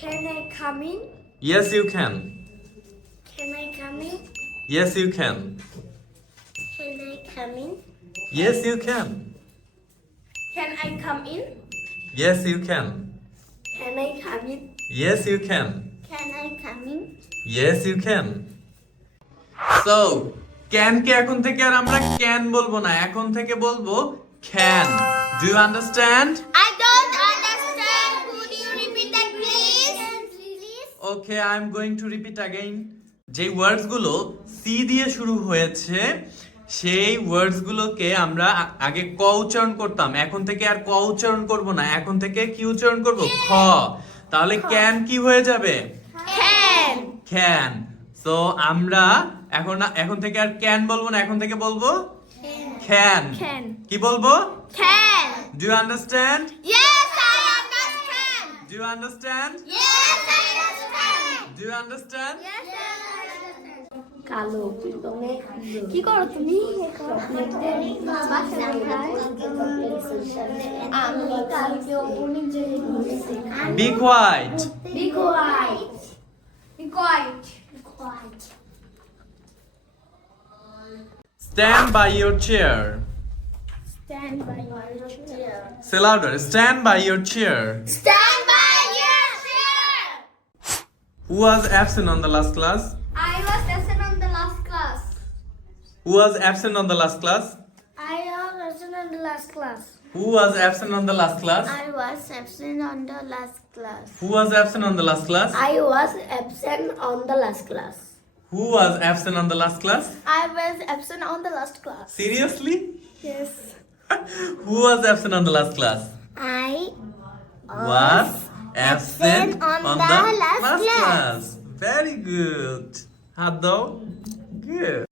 Can I come in? Yes, you can. Can I come in? Yes, you can. Can I come in? Yes, you can. Can I come in? Yes, you can. Can I come in? Yes, you can. Can I come in? Yes, you can. So, can কে এখন থেকে আর আমরা can বলবো না, এখন থেকে বলবো can. Do you understand? I don't understand. Could you repeat that, please? Okay, I'm going to repeat again. যে ওয়ার্ডস গুলো সি দিয়ে শুরু হয়েছে সেই ওয়ার্ডস গুলোকে আমরা আগে ক উচ্চারণ করতাম, এখন থেকে আর ক উচ্চারণ করব না, এখন থেকে কি উচ্চারণ করব? খ। তাহলে ক্যান কি হয়ে যাবে? Can. ক্যান। সো আমরা এখন থেকে আর ক্যান বলবো না, এখন থেকে বলবো ক্যান। Can. কি বলবো? Can. Do you understand? Yes, I understand. Do you understand? Yes, I understand. Do you understand? Yes, I understand. কালো কি করো তুমি? আমি কালকে অনেক জায়গায় ঘুরেছি। Be quiet. Be quiet. Be quiet. Be quiet. Stand by your chair. Stand by your chair. Say louder. Stand by your chair. Stand by your chair. Who was absent on the last class? I was absent on the last class. Who was absent on the last class? I was absent on the last class. Who was absent on the last class? I was absent on the last class. Who was absent on the last class? I was absent on the last class. Who was absent on the last class? I was absent on the last class. Seriously? Yes. Who was absent on the last class? I Was absent on on the the last last class. class. Very good. Hado? Good.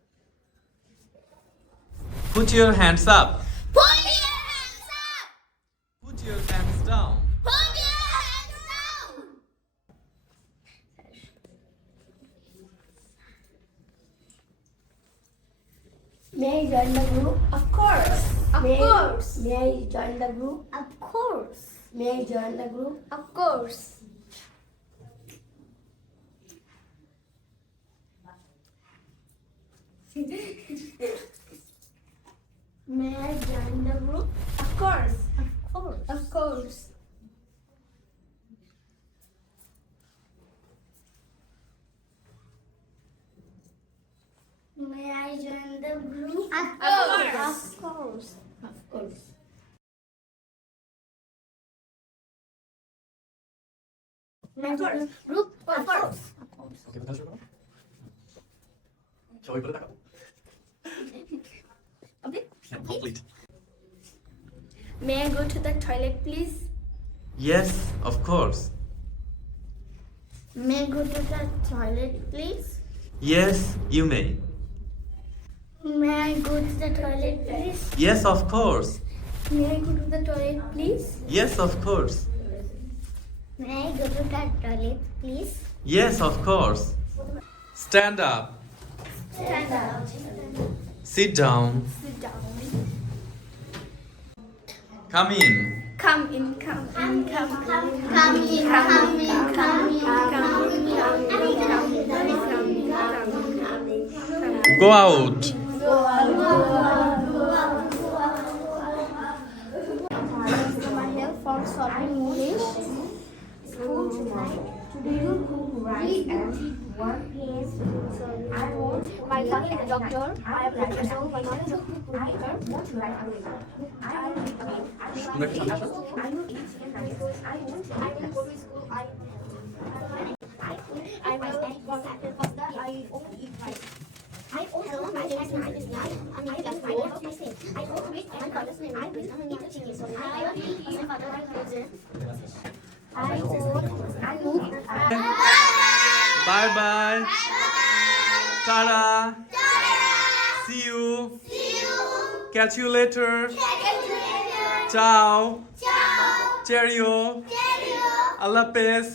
Put your hands up. put your hands up. Put your hands down. Put your hands down. May I join the group? Of course. Of course. May I join the group? Of course. May I join the group? Of course. May I join the group? Of course. Of course. Of course. May I join the group? Of course. Of course. Of course. May I join the group? Of course. Okay, সবাই বলে তাকাও। Complete. May I go to the toilet, please? Yes, of course. May I go to the toilet, please? Yes, you may. May I go to the toilet, please? Yes, of course. May I go to the toilet, please? Yes, of course. May I go to the toilet, please? Yes, of course. Stand up. Stand up. Sit down. Sit down. Come in. Come in, come in, come in. Come in, come in, come in, come in. Go out. For solving English. School tonight. Today you cook rice and 1 p.m. I want my father is a doctor. I am like so my mother is a cooker. I will eat chicken rice. I will go to school. I will eat pasta. I only eat rice. I also want my last night is not. I'm not last night. I hope I say. I hope it. My father's name. I will eat the chicken. So I will eat my father. I move. Bye bye. Tara. See you. Catch you later. Ciao. Cheerio. Allah Peace.